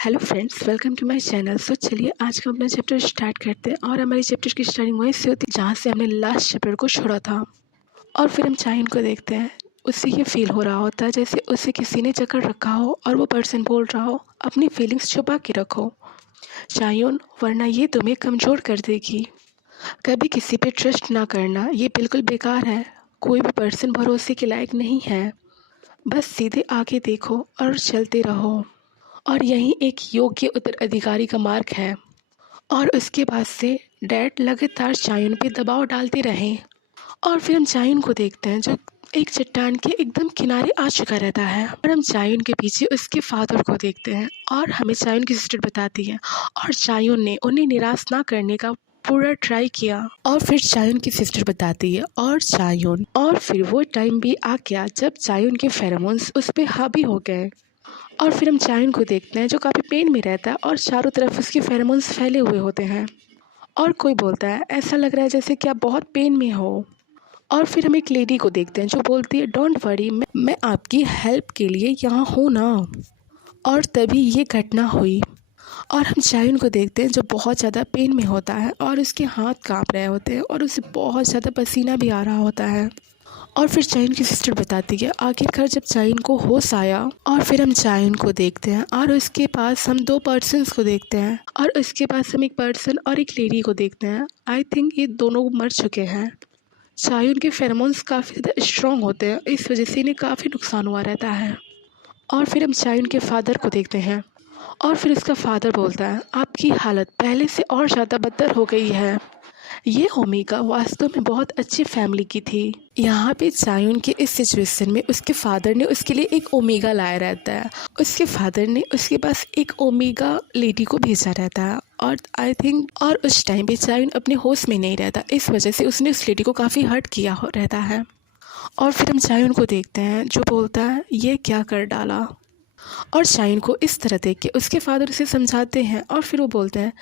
Hello friends, welcome to my channel. So चलिए आज का अपना चैप्टर स्टार्ट करते हैं। और हमारी चैप्टर की स्टार्टिंग वहीं से होती है जहाँ से हमने लास्ट चैप्टर को छोड़ा था। और फिर हम चाइन को देखते हैं। उससे ये फील हो रहा होता है जैसे उसे किसी ने जकड़ रखा हो और वो पर्सन बोल रहा हो अपनी फीलिंग्स छुपा के रखो चायून, वरना ये तुम्हें कमज़ोर कर देगी। कभी किसी पे ट्रस्ट ना करना, ये बिल्कुल बेकार है। कोई भी पर्सन भरोसे के लायक नहीं है। बस सीधे आगे देखो और चलते रहो। और यही एक योग्य उत्तराधिकारी का मार्ग है। और उसके बाद से डैड लगातार चायून पे दबाव डालते रहे। और फिर हम चायून को देखते हैं जो एक चट्टान के एकदम किनारे आ चुका रहता है। और हम चायून के पीछे उसके फादर को देखते हैं और हमें चायून की सिस्टर बताती है। और चायून ने उन्हें निराश ना करने का पूरा ट्राई किया। और फिर चायून की सिस्टर बताती है और फिर वो टाइम भी आ गया जब चायून के फेरोमोन्स उस पर हावी हो गए। और फिर हम चायून को देखते हैं जो काफ़ी पेन में रहता है और चारों तरफ उसके फेरोमोन्स फैले हुए होते हैं। और कोई बोलता है ऐसा लग रहा है जैसे कि आप बहुत पेन में हो। और फिर हम एक लेडी को देखते हैं जो बोलती है डोंट वरी, मैं आपकी हेल्प के लिए यहाँ हूँ ना। और तभी ये घटना हुई। और हम चायून को देखते हैं जो बहुत ज़्यादा पेन में होता है और उसके हाथ काँप रहे होते हैं और उसे बहुत ज़्यादा पसीना भी आ रहा होता है। और फिर चायून की सिस्टर बताती है आखिरकार जब चायून को होश आया। और फिर हम चायून को देखते हैं और उसके पास हम दो पर्सन्स को देखते हैं। और उसके पास हम एक पर्सन और एक लेडी को देखते हैं। आई थिंक ये दोनों मर चुके हैं। चायून के फेरोमोन्स काफ़ी ज़्यादा स्ट्रॉन्ग होते हैं, इस वजह से इन्हें काफ़ी नुकसान हुआ रहता है। और फिर हम चायून के फादर को देखते हैं। और फिर उसका फादर बोलता है आपकी हालत पहले से और ज़्यादा बदतर हो गई है। ये ओमेगा वास्तव में बहुत अच्छी फैमिली की थी। यहाँ पे चायून के इस सिचुएशन में उसके फादर ने उसके लिए एक ओमेगा लाया रहता है। उसके फादर ने उसके पास एक ओमेगा लेडी को भेजा रहता है। और आई थिंक और उस टाइम पे चायून अपने होश में नहीं रहता, इस वजह से उसने उस लेडी को काफ़ी हर्ट किया रहता है। और फिर हम चायून को देखते हैं जो बोलता है ये क्या कर डाला। और चायून को इस तरह देख के उसके फादर उसे समझाते हैं और फिर वो बोलते हैं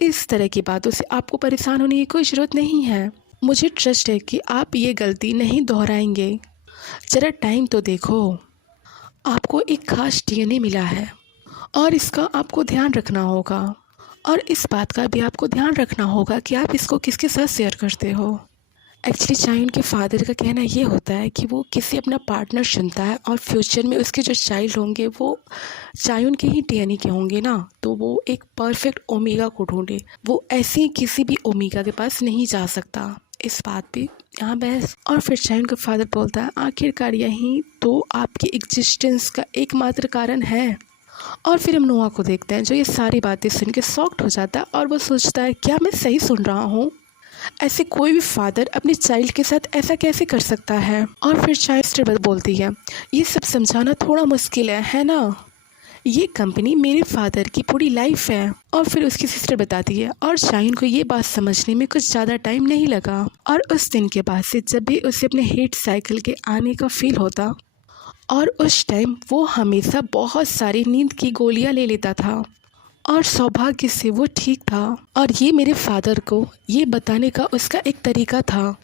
इस तरह की बातों से आपको परेशान होने की कोई ज़रूरत नहीं है। मुझे ट्रस्ट है कि आप ये गलती नहीं दोहराएंगे। ज़रा टाइम तो देखो, आपको एक खास डीएनए मिला है और इसका आपको ध्यान रखना होगा। और इस बात का भी आपको ध्यान रखना होगा कि आप इसको किसके साथ शेयर करते हो। एक्चुअली चायून के फादर का कहना ये होता है कि वो किसी अपना पार्टनर चुनता है और फ्यूचर में उसके जो चाइल्ड होंगे वो चायून के ही डीएनए के होंगे ना, तो वो एक परफेक्ट ओमेगा को ढूंढे। वो ऐसे ही किसी भी ओमेगा के पास नहीं जा सकता। इस बात पे यहाँ बहस। और फिर चायून का फादर बोलता है आखिरकार यही तो आपकी एग्जिस्टेंस का एकमात्र कारण है। और फिर हम नोआ को देखते हैं जो ये सारी बातें सुन के शॉक्ड हो जाता है और वो सोचता है क्या मैं सही सुन रहा हूँ। ऐसे कोई भी फादर अपने चाइल्ड के साथ ऐसा कैसे कर सकता है। और फिर चाइल्ड बोलती है ये सब समझाना थोड़ा मुश्किल है ना। ये कंपनी मेरे फादर की पूरी लाइफ है। और फिर उसकी सिस्टर बताती है और चायून को ये बात समझने में कुछ ज़्यादा टाइम नहीं लगा। और उस दिन के बाद से जब भी उसे अपने हेट साइकिल के आने का फील होता और उस टाइम वो हमेशा बहुत सारी नींद की गोलियां ले लेता था। और सौभाग्य से वो ठीक था। और ये मेरे फादर को ये बताने का उसका एक तरीका था।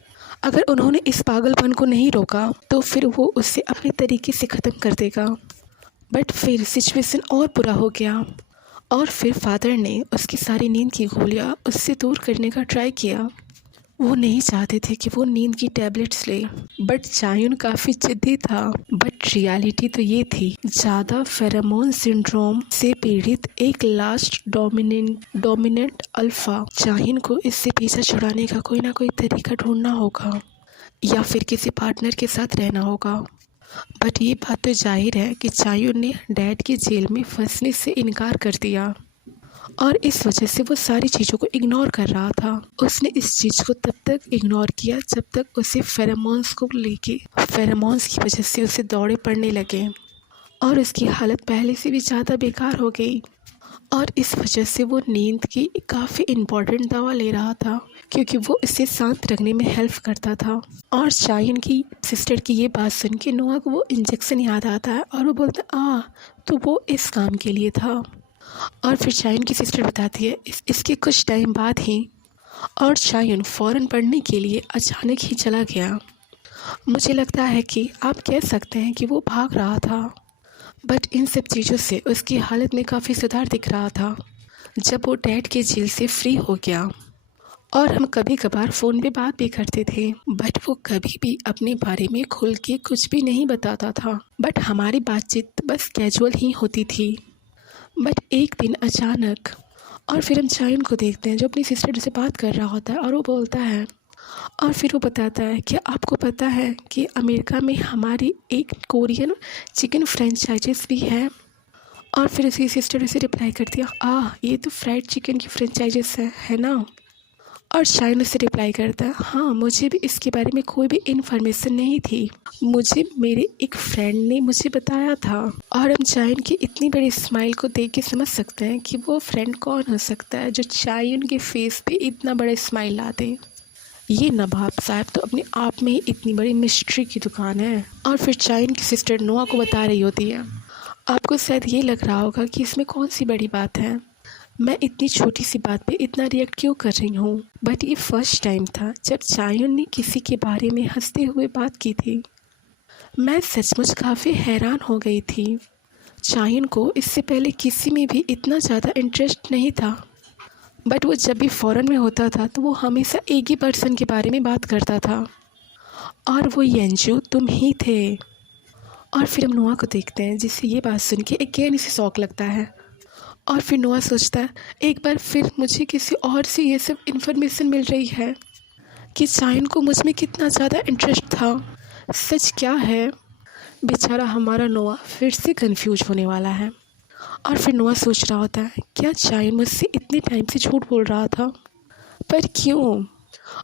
अगर उन्होंने इस पागलपन को नहीं रोका तो फिर वो उससे अपने तरीके से ख़त्म कर देगा। बट फिर सिचुएशन और बुरा हो गया। और फिर फादर ने उसकी सारी नींद की गोलियां उससे दूर करने का ट्राई किया। वो नहीं चाहते थे कि वो नींद की टैबलेट्स ले, बट चायून काफ़ी जिद्दी था। बट रियलिटी तो ये थी ज़्यादा फेरोमोन सिंड्रोम से पीड़ित एक लास्ट डोमिनेंट अल्फा चायून को इससे पीछा छुड़ाने का कोई ना कोई तरीका ढूंढना होगा या फिर किसी पार्टनर के साथ रहना होगा। बट ये बात तो जाहिर है कि चायून ने डैड की जेल में फंसने से इनकार कर दिया और इस वजह से वो सारी चीज़ों को इग्नोर कर रहा था। उसने इस चीज़ को तब तक इग्नोर किया जब तक उसे फेरोमोन्स की वजह से उसे दौड़े पड़ने लगे और उसकी हालत पहले से भी ज़्यादा बेकार हो गई। और इस वजह से वो नींद की काफ़ी इम्पोर्टेंट दवा ले रहा था क्योंकि वो इसे शांत रखने में हेल्प करता था। और चायून की सिस्टर की ये बात सुन के नोआ को वो इंजेक्शन याद आता है और वो बोलता तो वो इस काम के लिए था। और फिर चायून की सिस्टर बताती है इसके कुछ टाइम बाद ही और चायून फ़ौरन पढ़ने के लिए अचानक ही चला गया। मुझे लगता है कि आप कह सकते हैं कि वो भाग रहा था। बट इन सब चीज़ों से उसकी हालत में काफ़ी सुधार दिख रहा था जब वो डैड के जेल से फ्री हो गया। और हम कभी कभार फ़ोन पे बात भी करते थे, बट वो कभी भी अपने बारे में खुल के कुछ भी नहीं बताता था। बट हमारी बातचीत बस कैजुअल ही होती थी। बट एक दिन अचानक, और फिर हम चायन को देखते हैं जो अपनी सिस्टर से बात कर रहा होता है, और वो बोलता है, और फिर वो बताता है कि आपको पता है कि अमेरिका में हमारी एक कोरियन चिकन फ्रेंचाइजीज भी है। और फिर उसकी सिस्टर उसे रिप्लाई करती है, ये तो फ्राइड चिकन की फ्रेंचाइजीज है ना। और शाइन उससे रिप्लाई करता है, हाँ मुझे भी इसके बारे में कोई भी इन्फॉर्मेशन नहीं थी, मुझे मेरे एक फ्रेंड ने मुझे बताया था। और हम चायन की इतनी बड़ी स्माइल को देख के समझ सकते हैं कि वो फ्रेंड कौन हो सकता है जो चायन के फेस पे इतना बड़ा स्माइल ला दे। ये नवाब साहब तो अपने आप में ही इतनी बड़ी मिस्ट्री की दुकान है। और फिर चायन की सिस्टर नोआ को बता रही होती है, आपको शायद ये लग रहा होगा कि इसमें कौन सी बड़ी बात है, मैं इतनी छोटी सी बात पे इतना रिएक्ट क्यों कर रही हूँ। बट ये फर्स्ट टाइम था जब चायन ने किसी के बारे में हंसते हुए बात की थी। मैं सचमुच काफ़ी हैरान हो गई थी। चायन को इससे पहले किसी में भी इतना ज़्यादा इंटरेस्ट नहीं था, बट वो जब भी फ़ॉरेन में होता था तो वो हमेशा एक ही पर्सन के बारे में बात करता था, और वो येंजू तुम ही थे। और फिर हम नोआ को देखते हैं जिससे ये बात सुन के अगेन इसे शौक लगता है। और फिर नोआ सोचता है, एक बार फिर मुझे किसी और से ये सब इन्फॉर्मेशन मिल रही है कि चायन को मुझ में कितना ज़्यादा इंटरेस्ट था। सच क्या है? बेचारा हमारा नोआ फिर से कंफ्यूज होने वाला है। और फिर नोआ सोच रहा होता है, क्या चायन मुझसे इतने टाइम से झूठ बोल रहा था, पर क्यों?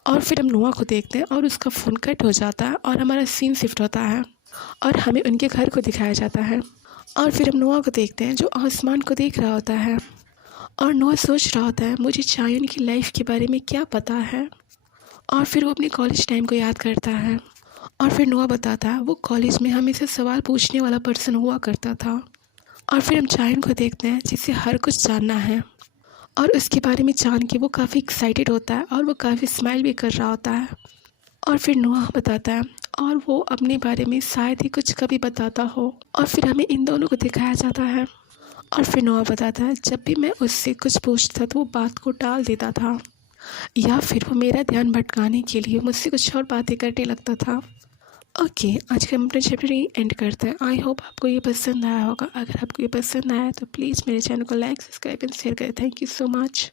और फिर हम नोआ को देखते हैं और उसका फ़ोन कट हो जाता है और हमारा सीन शिफ्ट होता है और हमें उनके घर को दिखाया जाता है। और फिर हम नोआ को देखते हैं जो आसमान को देख रहा होता है, और नोआ सोच रहा होता है मुझे चायन की लाइफ के बारे में क्या पता है। और फिर वो अपने कॉलेज टाइम को याद करता है, और फिर नोआ बताता है वो कॉलेज में हमेशा सवाल पूछने वाला पर्सन हुआ करता था। और फिर हम चायन को देखते हैं जिसे हर कुछ जानना है, और उसके बारे में जान के वो काफ़ी एक्साइटेड होता है और वो काफ़ी स्माइल भी कर रहा होता है। और फिर नोआ बताता है, और वो अपने बारे में शायद ही कुछ कभी बताता हो। और फिर हमें इन दोनों को दिखाया जाता है। और फिर नोआ बताता है, जब भी मैं उससे कुछ पूछता तो वो बात को टाल देता था, या फिर वो मेरा ध्यान भटकाने के लिए मुझसे कुछ और बातें करने लगता था। ओके, आज का हम अपना चैप्टर यही एंड करते हैं। आई होप आपको ये पसंद आया होगा। अगर आपको ये पसंद आया तो प्लीज़ मेरे चैनल को लाइक, सब्सक्राइब एंड शेयर करें। Thank you so much.